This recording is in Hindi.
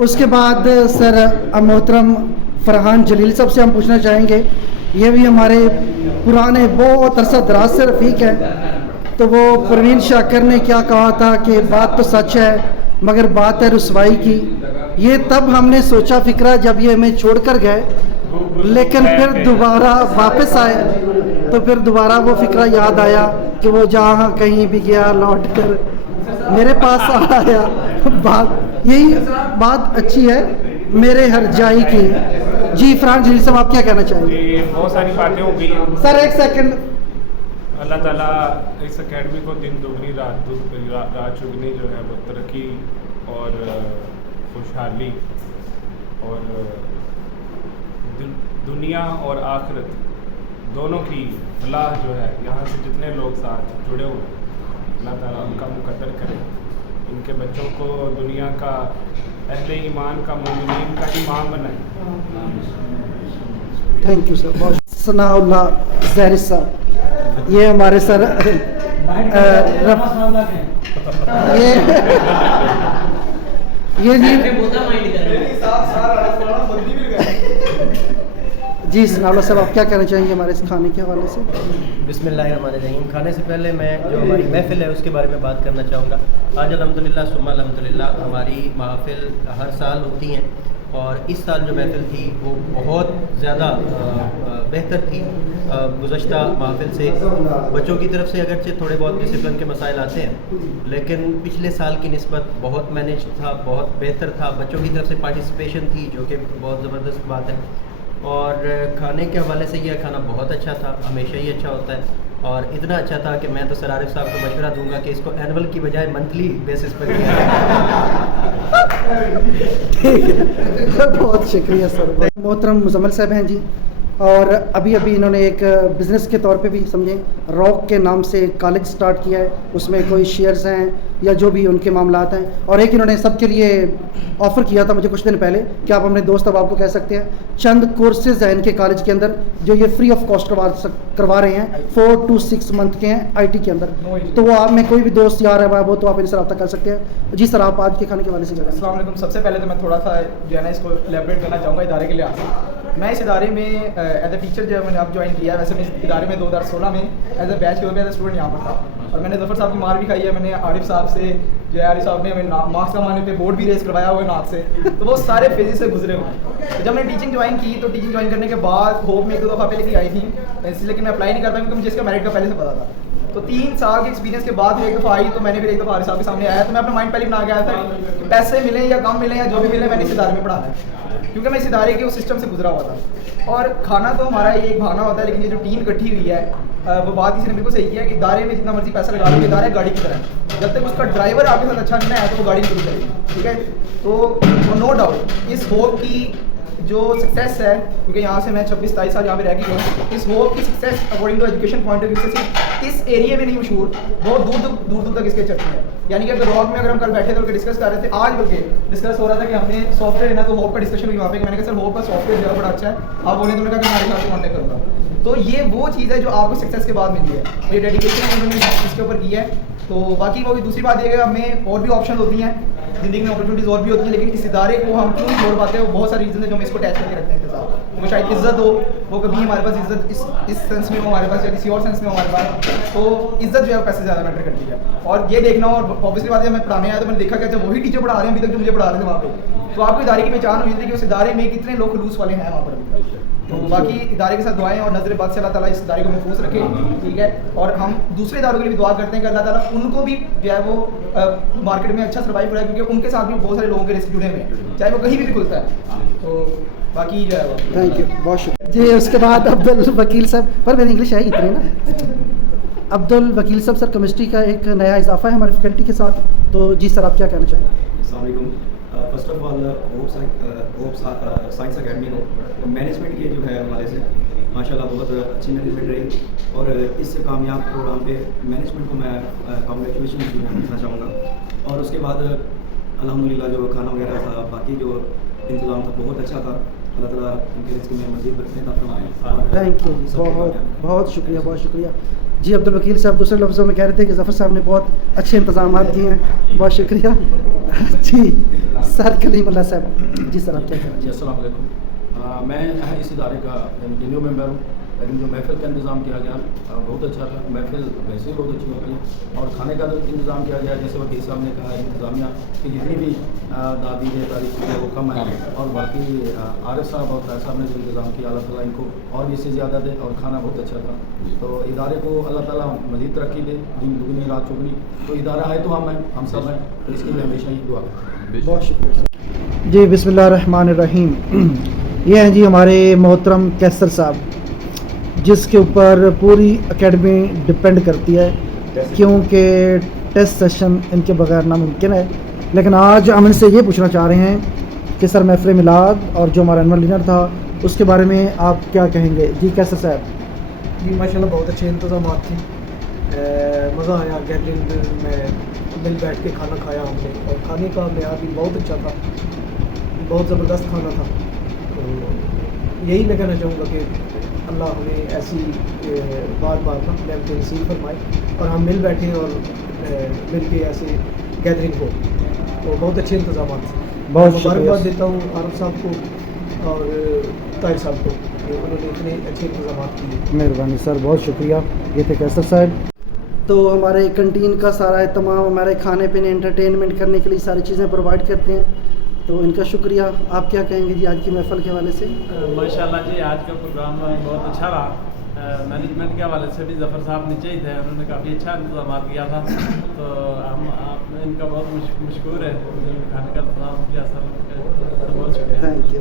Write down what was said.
उसके बाद सर मोहतरम फरहान जलील साहब से हम पूछना चाहेंगे, ये भी हमारे पुराने बहुत अरसा दराज से रफ़ीक है। तो वो परवीन शाकर ने क्या कहा था कि बात तो सच है मगर बात है रुसवाई की। ये तब हमने सोचा फिक्रा जब ये हमें छोड़ कर गए, लेकिन फिर दोबारा वापस आए तो फिर दोबारा वो फिक्रा याद आया कि वो जहाँ कहीं भी गया लौट कर मेरे पास आया। बात यही बात अच्छी है मेरे हर जाई की। जी फरहान जलील साहब, आप क्या कहना चाहेंगे? बहुत सारी बातें हो गई सर एक सेकंड। अल्लाह ताला इस एकेडमी को दिन दुगनी रात चुगनी जो है वो तरक्की और खुशहाली और दुनिया और आखिरत दोनों की फलाह जो है, यहाँ से जितने लोग साथ जुड़े हुए हैं अल्लाह ताला उनका मुकद्दर करे। इनके बच्चों को दुनिया का अहले ईमान का मोमिनीन का इमाम बनाए। Thank you sir. बहुत सनाउल्लाह ज़हरी साहब, ये हमारे सर ये जी सनाउल्लाह साहब, आप क्या कहना चाहेंगे हमारे इस खाने के हवाले से? बिस्मिल्लाहिर्रहमानिर्रहीम। खाने से पहले मैं जो हमारी महफ़िल है उसके बारे में बात करना चाहूँगा। आज अल्हम्दुलिल्लाह सुम्मा अल्हम्दुलिल्लाह हमारी महफ़िल हर साल होती हैं और इस साल जो महफ़िल थी वो बहुत ज़्यादा बेहतर थी। गुज़श्ता महफ़िल से बच्चों की तरफ से अगरचे थोड़े बहुत डिसिप्लिन के मसाइल आते हैं, लेकिन पिछले साल की निस्बत बहुत मैनेज था, बहुत बेहतर था। बच्चों की तरफ से पार्टिसिपेशन थी जो कि बहुत ज़बरदस्त बात है। और खाने के हवाले से यह खाना बहुत अच्छा था, हमेशा ही अच्छा होता है और इतना अच्छा था कि मैं तो सर आरिफ साहब को मशवरा दूंगा कि इसको एनुअल की बजाय मंथली बेसिस पर किया जाए। बहुत शुक्रिया सर। मोहतरम मुजम्मिल साहब हैं जी, और अभी अभी इन्होंने एक बिज़नेस के तौर पे भी समझें रॉक के नाम से एक कॉलेज स्टार्ट किया है, उसमें कोई शेयर्स हैं या जो भी उनके मामलात हैं, और एक इन्होंने सबके लिए ऑफ़र किया था मुझे कुछ दिन पहले कि आप अपने दोस्त अब आपको कह सकते हैं, चंद कोर्सेज हैं इनके कॉलेज के अंदर जो ये फ्री ऑफ कॉस्ट करवा रहे हैं, 4 to 6 मंथ के हैं आईटी के अंदर। तो वो आप में कोई भी दोस्त यार है वो तो आप इनसे रब्ता कर सकते हैं। जी सर, आप आज के खाने के हवाले से बताएं। अस्सलाम वालेकुम। सबसे पहले तो मैं थोड़ा सा जो है ना इसको एलेबरेट करना चाहूँगा इदारे के लिहाज से। मैं इस इदारे में एज ए टीचर जो है मैंने अब ज्वाइन किया है। वैसे मैं इस इदारे में 2016 में एज ए बैच के तौर पर एज ए स्टूडेंट यहाँ पर था और मैंने ज़फ़र साहब की मार भी खाई है। मैंने आरिफ साहब से जो है आरिफ साहब ने हमें मार्क्स कमाने पे बोर्ड भी रेस करवाया हुआ है नाक से, तो वो सारे फेजेस से गुजरे हुए। तो जब मैंने टीचिंग ज्वाइन की तो टीचिंग ज्वाइन करने के बाद होप में 1-2 दफ़ा पहले की आई थी, इसलिए लेकिन मैं अप्लाई नहीं कर पाया क्योंकि मुझे इसका मेरिट का पहले से पता था। तो 3 साल के एक्सपीरियंस के बाद एक दफ़ा आई तो मैंने फिर एक दफ़ा आरिफ साहब के सामने आया तो मैं अपना माइंड पहले बना के आया था कि पैसे मिले या कम मिले या जो भी मिले मैंने इस इदारे में पढ़ाना है, क्योंकि मैं इस इदारे के उस सिस्टम से गुजरा हुआ था। और खाना तो हमारा ये एक बहाना होता है, लेकिन ये जो टीम इकट्ठी हुई है वो बात किसी ने बिल्कुल सही किया कि इदारे में जितना मर्जी पैसा लगा लो, इदारा गाड़ी की तरह है, जब तक उसका ड्राइवर आपके साथ अच्छा नहीं आया तो वो गाड़ी नहीं चलेगी, ठीक है। तो नो डाउट इस होप की जो सक्सेस है, क्योंकि यहाँ से मैं 26-27 साल यहाँ पे रह गई हूँ, इस होप की success according to education point of view से सिर्फ इस एरिया में नहीं मशहूर, बहुत दूर तक इसके चर्चे हैं। यानी कि अगर रॉक में अगर हम कल बैठे थे डिस्कस कर रहे थे, आज बल्कि डिस्कस हो रहा था कि हमने सॉफ्टवेयर है ना, तो होप का डिस्कशन हुई वहाँ पे। मैंने कहा सर होप का सॉफ्टवेयर जो है बड़ा अच्छा है, आप बोले तो मैंने कहा कि हमारे साथ कॉन्टैक्ट करूँगा। तो ये वो चीज़ है जो आपको सक्सेस के बाद मिली है, ये डेडिकेशन उन्होंने इसके ऊपर की है। तो बाकी वो भी दूसरी बात ये है कि हमें और भी ऑप्शन होती हैं ज़िंदगी में, अपॉर्चुनिटीज़ और भी होती हैं, लेकिन इस इदारे को हम क्यों नहीं छोड़ पाते हैं, वो बहुत सारी रीज़न है जो हम इसको अटैच करके रखते हैं इसके साथ। वो शायद इज़्ज़त हो, वो कभी हमारे पास इज़्ज़त इस सेंस में हो हमारे पास या किसी और सेंस में हो हमारे पास, तो इज़्ज़त जो है पैसे ज़्यादा मैटर करती है। और ये देखना, और ऑब्वियसली बात है मैं पढ़ाने आया तो मैंने देखा कि जब वही टीचर पढ़ा रहे हैं अभी तक जो मुझे पढ़ा रहे थे वहाँ पे, तो आपको इदारे की पहचान हुई थी कि उस इदारे में कितने लोग खलूस वाले हैं वहाँ पर। तो बाकी इदारे के साथ दुआएं और नज़र बद से अल्लाह ताला इस इदारे को महफूज रखे, ठीक है। और हम दूसरे इदारों के लिए भी दुआ करते हैं कि अल्लाह ताला उनको भी जो है वो मार्केट में अच्छा सर्वाइव कराए, क्योंकि उनके साथ भी बहुत सारे लोगों के रिस्क जुड़े हुए हैं, चाहे वो कहीं भी खुलता है। तो बाकी जो है वो थैंक यू, बहुत शुक्रिया जी। उसके बाद अब्दुल वकील साहब, पर मेरी इंग्लिश है इतनी ना। अब्दुल वकील साहब सर, केमिस्ट्री का एक नया इजाफा है हमारी फैकल्टी के साथ, तो जी सर आप क्या कहना चाहेंगे? अस्सलाम वालेकुम। First of all hope science academy को मैनेजमेंट के जो है हवाले से माशाल्लाह बहुत अच्छी मैनेजमेंट रही, और इस कामयाब प्रोग्राम पे मैनेजमेंट को मैं कांग्रेचुलेशन देना चाहूँगा। और उसके बाद अल्हम्दुलिल्लाह जो खाना वगैरह था, बाकी जो इंतज़ाम था बहुत अच्छा था। अल्लाह ताला उनके रिज़्क़ में मज़ीद बरकत अता फरमाए। थैंक यू, बहुत बहुत शुक्रिया, बहुत शुक्रिया जी अब्दुल वकील साहब दूसरे लफ्ज़ों में कह रहे थे कि ज़फ़र साहब ने बहुत अच्छे इंतजाम किए हैं, बहुत शुक्रिया। जी सर कलीमुल्लाह साहब, जी सर आप क्या कहें? जी अस्सलाम वालेकुम। मैं इस इदारे का यानी कि न्यू मेंबर हूँ, लेकिन जो महफ़िल का इंतज़ाम किया गया बहुत अच्छा था। महफ़िल वैसे ही बहुत अच्छी हो गई और खाने का जो इंतज़ाम किया गया, जैसे वकील साहब ने कहा, इंतज़ामिया की जितनी भी दादी है तारीफ की है वो कम है, और बाकी आरिफ साहब और तार साहब ने जो इंतज़ाम किया, अल्लाह ताला इनको और भी इससे ज़्यादा दे, और खाना बहुत अच्छा था। तो इदारे को अल्लाह ताला मज़ीद तरक्की दे, दिन दुगनी रात चौगनी। तो इदारा है तो हम सब हैं, तो इसके लिए हमेशा ही दुआ करते हैं। बहुत शुक्रिया जी। बिस्मिल्लाहिर्रहमानिर्रहीम। ये हैं जी हमारे मोहतरम कैसर साहब, जिसके ऊपर पूरी एकेडमी डिपेंड करती है, क्योंकि टेस्ट सेशन इनके बगैर नामुमकिन है। लेकिन आज हम इनसे ये पूछना चाह रहे हैं कि सर महफ़िल मिलाद और जो हमारा एनुअल डिनर था उसके बारे में आप क्या कहेंगे? जी कैसर साहब। जी माशाल्लाह बहुत अच्छे इंतज़ाम थे, मज़ा आया। गैदरिंग में मिल बैठ के खाना खाया हमने, और खाने का मेयार भी बहुत अच्छा था, बहुत ज़बरदस्त खाना था। तो यही मैं कहना चाहूँगा कि अल्लाह हमें ऐसी बार बार ना नेमतें नसीब फरमाए और हम मिल बैठे और मिल के ऐसे गैदरिंग हो। तो बहुत अच्छे इंतज़ाम थे। बहुत मुबारकबाद देता हूँ आरिफ साहब को और ताहिर साहब को, उन्होंने इतने अच्छे इंतज़ाम किए। मेहरबानी सर, बहुत शुक्रिया। ये थे कैसर साहब। तो हमारे कंटीन का सारा एहतमाम, हमारे खाने पीने एंटरटेनमेंट करने के लिए सारी चीज़ें प्रोवाइड करते हैं, तो इनका शुक्रिया। आप क्या कहेंगे जी आज की महफ़िल के हवाले से? माशाल्लाह जी आज का प्रोग्राम बहुत अच्छा रहा। मैनेजमेंट के हवाले से भी ज़फ़र साहब नीचे ही थे, उन्होंने काफ़ी अच्छा इंतजाम किया था। तो हम इनका बहुत मशकूर है, खाने का इंतजाम किया सर, तो बहुत शुक्रिया। Thank you.